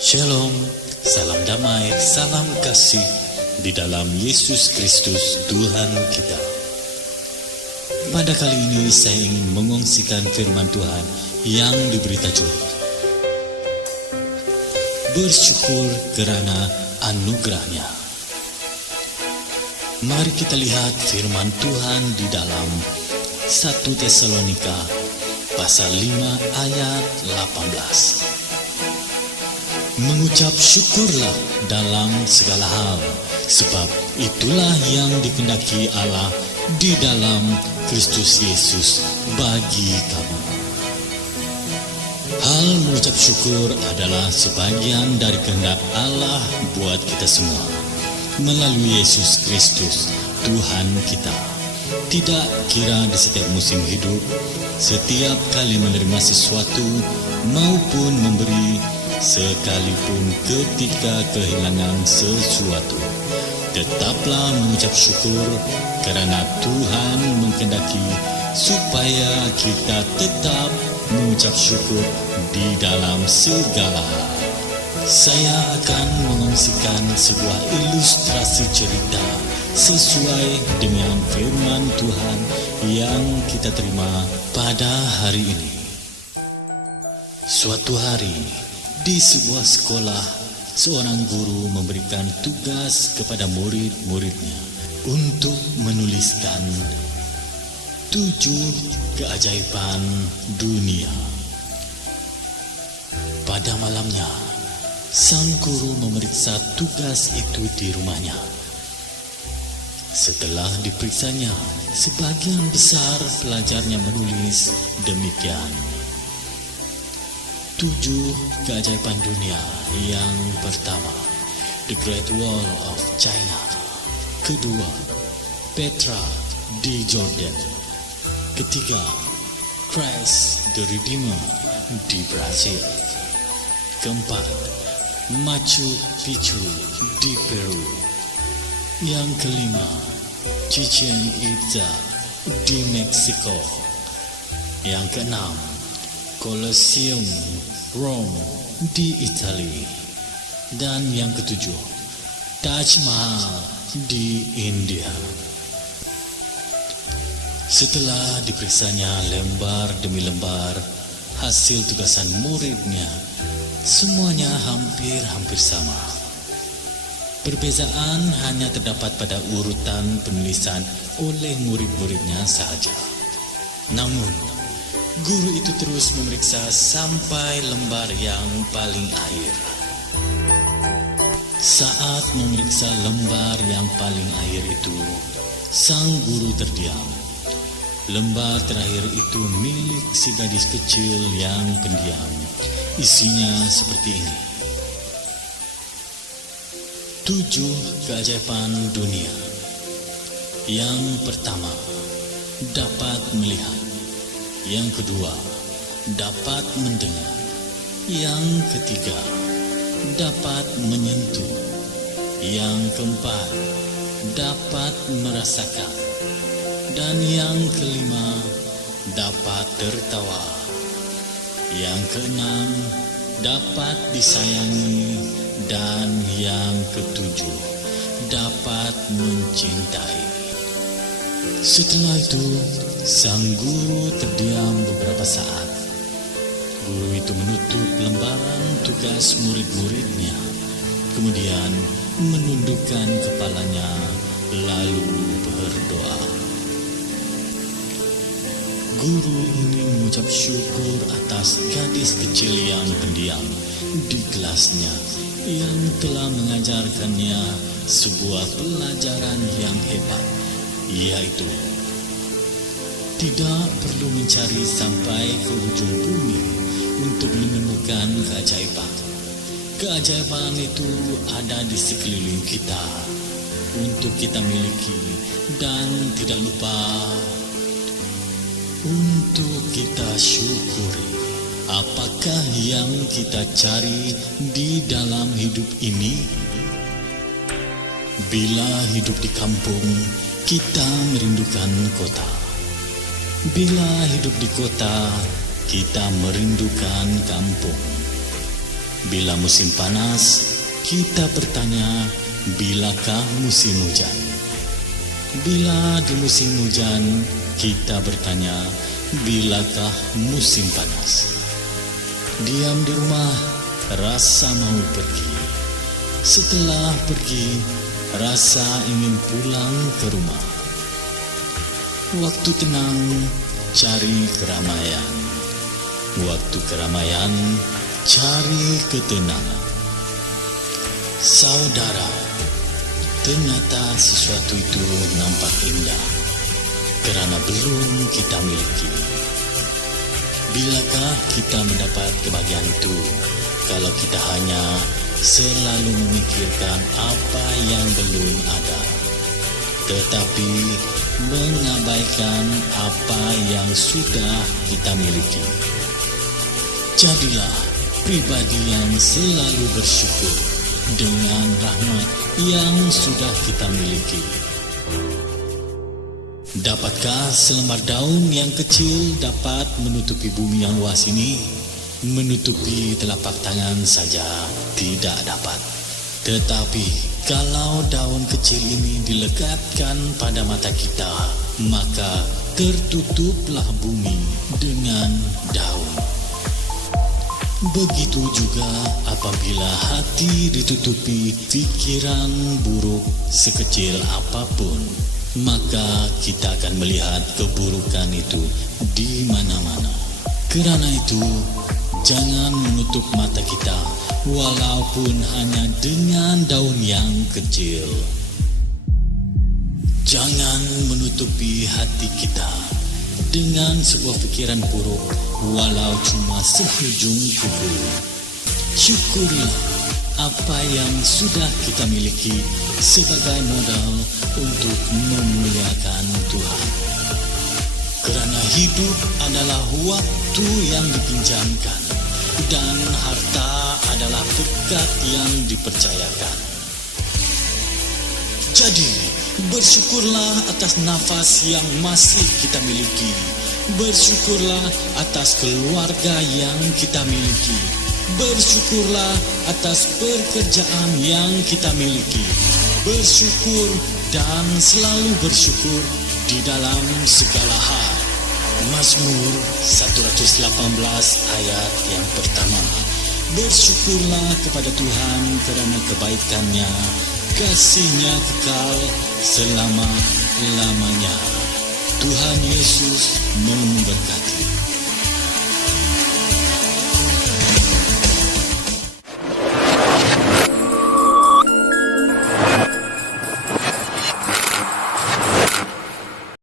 Shalom, salam damai, salam kasih di dalam Yesus Kristus Tuhan kita. Pada kali ini saya ingin mengongsikan firman Tuhan yang diberi tajuk bersyukur karena anugerahnya. Mari kita lihat firman Tuhan di dalam 1 Tesalonika pasal 5 ayat 18. Mengucap syukurlah dalam segala hal, sebab itulah yang dikehendaki Allah di dalam Kristus Yesus bagi kamu. Hal mengucap syukur adalah sebagian dari kehendak Allah buat kita semua melalui Yesus Kristus Tuhan kita. Tidak kira di setiap musim hidup, setiap kali menerima sesuatu maupun memberi, sekalipun ketika kehilangan sesuatu, tetaplah mengucap syukur karena Tuhan mengkehendaki supaya kita tetap mengucap syukur di dalam segala hal. Saya akan mengongsikan sebuah ilustrasi cerita sesuai dengan firman Tuhan yang kita terima pada hari ini. Suatu hari di sebuah sekolah, seorang guru memberikan tugas kepada murid-muridnya untuk menuliskan 7 keajaiban dunia. Pada malamnya, sang guru memeriksa tugas itu di rumahnya. Setelah diperiksanya, sebagian besar pelajarnya menulis demikian: 7 keajaiban dunia. Yang pertama, The Great Wall of China. Kedua, Petra di Jordan. Ketiga, Christ the Redeemer di Brazil. Keempat, Machu Picchu di Peru. Yang kelima, Chichen Itza di Meksiko. Yang keenam, Colosseum Rome di Italia. Dan yang ketujuh, Taj Mahal di India. Setelah diperiksanya lembar demi lembar hasil tugasan muridnya, semuanya hampir sama. Perbezaan hanya terdapat pada urutan penulisan oleh murid-muridnya saja. Namun guru itu terus memeriksa sampai lembar yang paling akhir. Saat memeriksa lembar yang paling akhir itu, sang guru terdiam. Lembar terakhir itu milik si gadis kecil yang pendiam. Isinya seperti ini: 7 keajaiban dunia. Yang pertama, dapat melihat. Yang kedua, dapat mendengar. Yang ketiga, dapat menyentuh. Yang keempat, dapat merasakan. Dan yang kelima, dapat tertawa. Yang keenam, dapat disayangi. Dan yang ketujuh, dapat mencintai. Setelah itu, sang guru terdiam beberapa saat. Guru itu menutup lembaran tugas murid-muridnya, kemudian menundukkan kepalanya, lalu berdoa. Guru ini mengucap syukur atas gadis kecil yang pendiam di kelasnya yang telah mengajarkannya sebuah pelajaran yang hebat, yaitu tidak perlu mencari sampai ke ujung bumi untuk menemukan keajaiban. Keajaiban itu ada di sekeliling kita untuk kita miliki, dan tidak lupa untuk kita syukuri. Apakah yang kita cari di dalam hidup ini? Bila hidup di kampung, kita merindukan kota. Bila hidup di kota, kita merindukan kampung. Bila musim panas, kita bertanya, bilakah musim hujan? Bila di musim hujan, kita bertanya, bilakah musim panas? Diam di rumah, rasa mau pergi. Setelah pergi, rasa ingin pulang ke rumah. Waktu tenang, cari keramaian. Waktu keramaian, cari ketenangan. Saudara, ternyata sesuatu itu nampak indah kerana belum kita miliki. Bilakah kita mendapat kebahagiaan itu kalau kita hanya selalu memikirkan apa yang belum ada, tetapi mengabaikan apa yang sudah kita miliki? Jadilah pribadi yang selalu bersyukur dengan rahmat yang sudah kita miliki. Dapatkah selembar daun yang kecil dapat menutupi bumi yang luas ini? Menutupi telapak tangan saja tidak dapat. Tetapi kalau daun kecil ini dilekatkan pada mata kita, maka tertutuplah bumi dengan daun. Begitu juga apabila hati ditutupi pikiran buruk sekecil apapun, maka kita akan melihat keburukan itu di mana-mana. Kerana itu, jangan menutup mata kita walaupun hanya dengan daun yang kecil. Jangan menutupi hati kita dengan sebuah pikiran buruk walau cuma sehujung kuku. Syukurilah apa yang sudah kita miliki sebagai modal untuk memuliakan Tuhan. Kerana hidup adalah waktu yang dipinjamkan dan harta adalah berkat yang dipercayakan. Jadi, bersyukurlah atas nafas yang masih kita miliki. Bersyukurlah atas keluarga yang kita miliki. Bersyukurlah atas pekerjaan yang kita miliki. Bersyukur dan selalu bersyukur di dalam segala hal. Mazmur 118 ayat yang pertama. Bersyukurlah kepada Tuhan kerana kebaikannya, kasih-Nya kekal selama-lamanya. Tuhan Yesus memberkati.